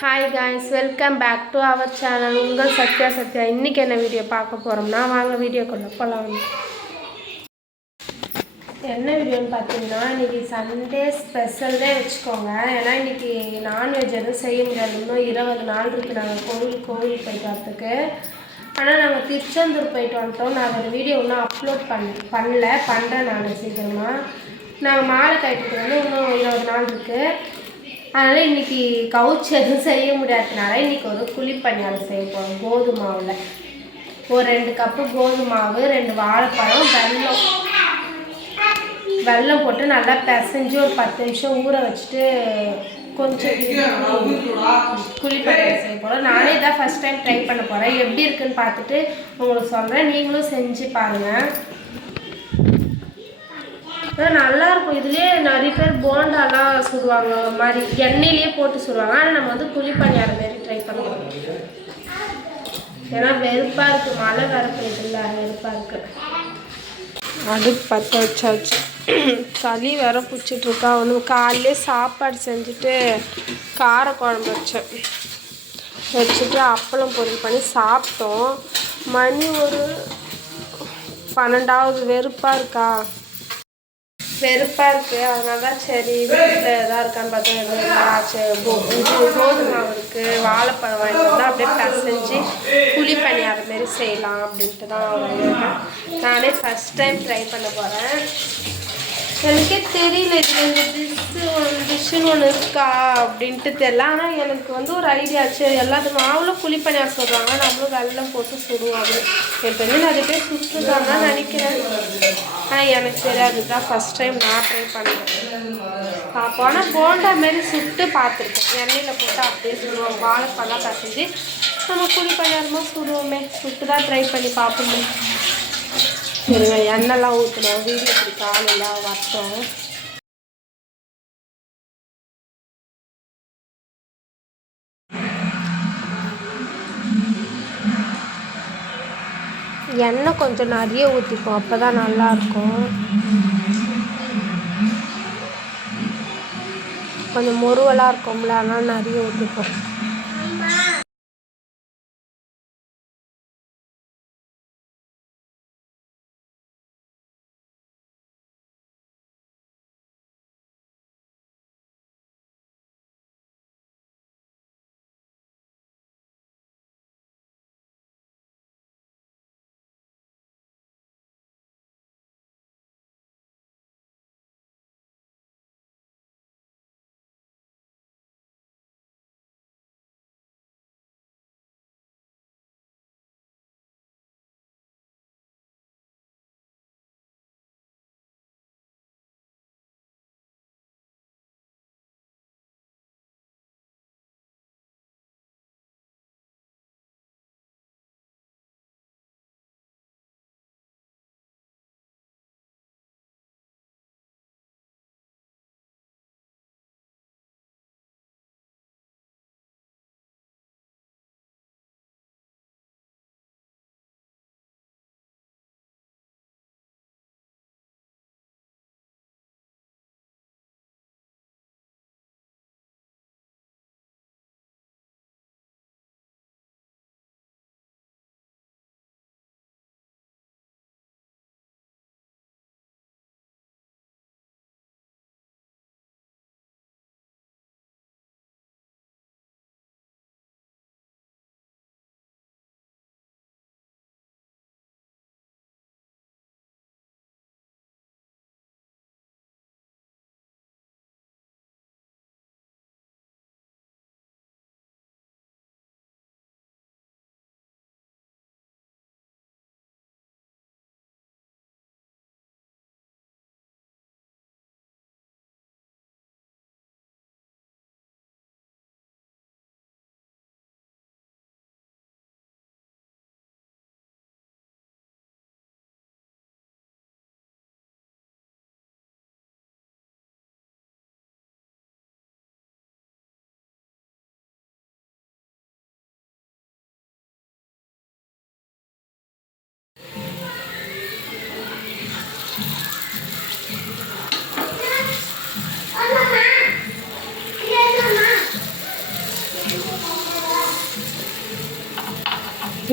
Hi guys welcome back to our channel உங்கள் சத்யா சத்யா. இன்றைக்கி என்ன வீடியோ பார்க்க போகிறோம்னா வாங்க வீடியோ கொண்டு போகலாம் என்ன வீடியோன்னு பார்த்தீங்கன்னா இன்றைக்கி சண்டே ஸ்பெஷல்லே வச்சுக்கோங்க. ஏன்னா இன்றைக்கி நான்வெஜ் எதுவும் செய்ய முடியாது. இன்னும் இருபது நாள் இருக்குது நாங்கள் கோவில் கோவில் போயிட்டு வரத்துக்கு ஆனால் நாங்கள் திருச்செந்தூர் போயிட்டு வந்துட்டோம். நான் அந்த வீடியோ இன்னும் அப்லோட் பண் பண்ணல. பண்ணுறேன் நான் சீக்கிரமாக நாங்கள் மாலை கட்டிட்டு வந்து இன்னும் இருபது நாள் இருக்குது அதனால் இன்றைக்கி கவுச்சு எதுவும் செய்ய முடியாததுனால இன்றைக்கி ஒரு குழிப்பணியாரம் செய்ய போகிறோம் கோதுமை மாவில். ஒரு ரெண்டு கப்பு கோதுமை மாவு ரெண்டு வாழைப்பழம் வெல்லம். வெல்லம் போட்டு நல்லா பிசைஞ்சு ஒரு பத்து நிமிஷம் ஊற வச்சுட்டு கொஞ்சம் குழிப்பணியாரம் செய்ய போகிறோம் நானே தான் ஃபஸ்ட் டைம் ட்ரை பண்ண போகிறேன் எப்படி இருக்குன்னு பார்த்துட்டு உங்களுக்கு சொல்கிறேன் நீங்களும் செஞ்சு பாருங்கள் ஆனால் நல்லாயிருக்கும். இதுலேயே நிறைய பேர் போண்டாலாம் சுடுவாங்க மாதிரி எண்ணெயிலேயே போட்டு சுடுவாங்க. ஆனால் நம்ம வந்து குழி பணியாரம் மாரி ட்ரை பண்ணுவோம் ஏன்னா வெறுப்பாக இருக்குது மழை வேறு போயிடுல வெறுப்பாக இருக்குது அடுப்பு பற்ற வச்சாச்சு. சளி வேற பிடிச்சிட்ருக்கா வந்து காலையிலே சாப்பாடு செஞ்சுட்டு கார குழம்பு வச்சேன். வச்சுட்டு அப்பளம் பொரியல் பண்ணி சாப்பிட்டோம். மணி ஒரு பன்னெண்டாவது. வெறுப்பாக இருக்கா? வெறுப்பாக இருக்குது அதனால தான் சரி வீட்டில் எதாக இருக்கான்னு பார்த்தா சரி கோதுமை மாவு இருக்குது வாழைப்பழம் வாங்கிட்டு தான் அப்படியே பசைஞ்சு புளி பணியாரம் மாரி செய்யலாம் அப்படின்ட்டு தான் நானே ஃபஸ்ட் டைம் ட்ரை பண்ண போகிறேன் எனக்கே தெரியல இது இந்த டிஷ்ஷு ஒரு டிஷ்ஷுன்னு ஒன்று இருக்கா அப்படின்ட்டு தெரியல. ஆனால் எனக்கு வந்து ஒரு ஐடியா ஆச்சு. எல்லாத்து குழி புளி பணியாரம் சொல்கிறாங்க நம்மளும் வெள்ளம் போட்டு சுடுவாங்க இப்போ வந்து நிறைய பேர் சுற்றுதாங்கன்னு நினைக்கிறேன். ஆனால் எனக்கு தெரியாது. தான் ஃபஸ்ட் டைம் நான் ட்ரை பண்ணுறேன் பார்ப்போம் ஆனால் போண்டா மாரி சுட்டு பார்த்துருக்கேன். எண்ணெயில் போட்டு அப்படியே சுடுவோம். வாழைப்பழம் பசஞ்சு நம்ம குழி பணியாரமாக சுடுவோமே. சுட்டு தான் ட்ரை பண்ணி பார்ப்போமே. சரிங்க எண்ணெய்லாம் ஊற்றணும் வீடியோ இப்படி காலையில் வட்டோம் எண்ணெய் கொஞ்சம் நிறைய ஊற்றிப்போம் அப்போ தான் நல்லாயிருக்கும். கொஞ்சம் முருவலாக இருக்கும்ல ஆனால் நிறைய ஊற்றிப்போம்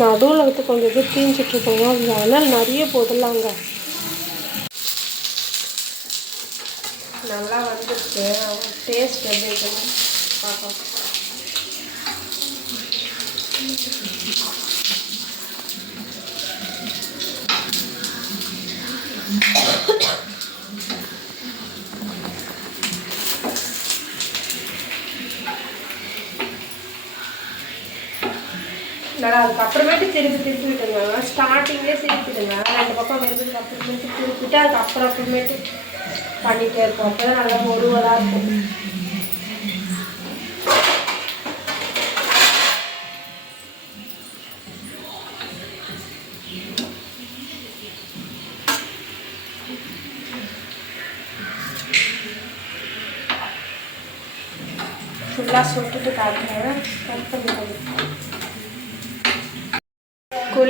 நடுவில் வந்து கொஞ்சம் இது தீஞ்சிட்ருக்கோங்க அதனால் நிறைய போதில்லாங்க நல்லா வந்துருக்கு டேஸ்ட் எப்படி இருக்குன்னு பார்க்கலாம். நல்லா அதுக்கப்புறமேட்டு திருப்பி திருப்பி விட்டுங்க ஸ்டார்டிங்லேயே திருப்பிடுங்க. ரெண்டு பக்கம் வந்து அப்புறமேட்டு திருப்பிட்டு அதுக்கப்புறம் அப்புறமேட்டு பண்ணிகிட்டே இருக்கும் அப்போ தான் நல்லா முருவலாக இருக்கும். ஃபுல்லாக சுட்டுட்டு காட்டுறேன் கட் பண்ணி கொடுப்பேன்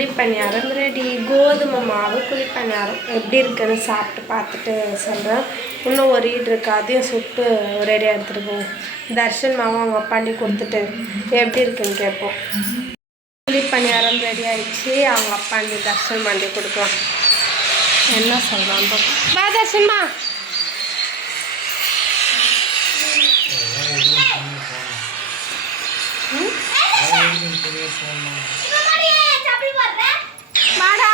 குழிப்பணியாரம் ரெடி கோதுமை மாவு குழிப்பணியாரம் எப்படி இருக்குன்னு சாப்பிட்டு பார்த்துட்டு சொல்கிறேன் இன்னும் ஒரு ஈடு இருக்கு அதையும் சுட்டு ரெடியாக எடுத்துகிட்டு போவோம் தர்ஷன் மாவும் அவங்க பண்ணி கொடுத்துட்டு எப்படி இருக்குன்னு கேட்போம் குழிப்பணியாரம் ரெடி ஆயிடுச்சு அவங்க அப்பாண்டி தர்ஷன் பண்ணி கொடுக்கலாம் என்ன சொல்கிறான் வா தர்ஷன்மா வாடா.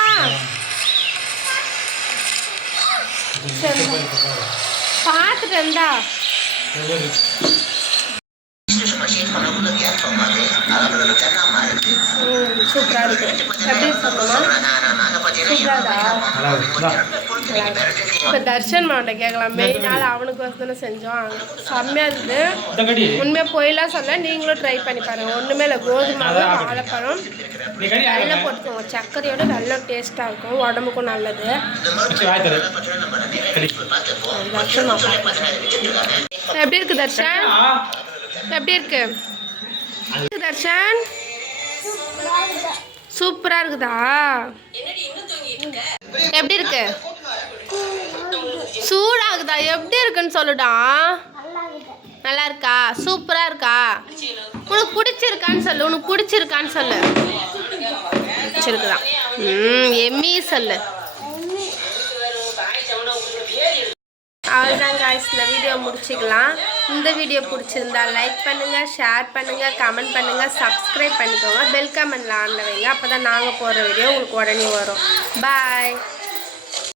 சரி பார்த்துட்டேன்டா ம் சூப்பராக இருக்கு. எப்படி சூப்பராதா இப்போ தர்ஷன் மாவட்ட கேட்கலாம். மெயின் நாள் அவனுக்கு வந்து செஞ்சோம். செம்மையாக இருக்குது உண்மையாக போயெல்லாம் சொல்ல நீங்களும் ட்ரை பண்ணி பாருங்கள் ஒன்றுமே இல்லை. கோதுமை மாவு, வாழைப்பழம். வெள்ளம் போட்டுக்கோங்க. சர்க்கரையோட வெள்ளம் டேஸ்ட்டாக இருக்கும். உடம்புக்கும் நல்லது. தர்ஷன் எப்படி இருக்கு தர்ஷன்? எப்படி இருக்கு? இருக்கு தர்ஷன்? சூப்பராக இருக்குதா? எப்படி இருக்கு? சூடாகுதா? எப்படி இருக்குன்னு சொல்லுடா. நல்லா இருக்கா? சூப்பரா இருக்கா? உனக்கு பிடிச்சிருக்கான்னு சொல்லு. உனக்கு பிடிச்சிருக்கான்னு சொல்லு. பிடிச்சிருக்குதான் ம் எம்மி சொல்லு. காய்ஸ் இந்த வீடியோ முடிச்சுக்கலாம். இந்த வீடியோ பிடிச்சிருந்தா லைக் பண்ணுங்கள் ஷேர் பண்ணுங்கள் கமெண்ட் பண்ணுங்கள் சப்ஸ்கிரைப் பண்ணிக்கோங்க. பெல் கமெண்ட்ல ஆன் வைங்க அப்போ தான் நாங்கள் போடுற வீடியோ உங்களுக்கு உடனே வரும். பாய்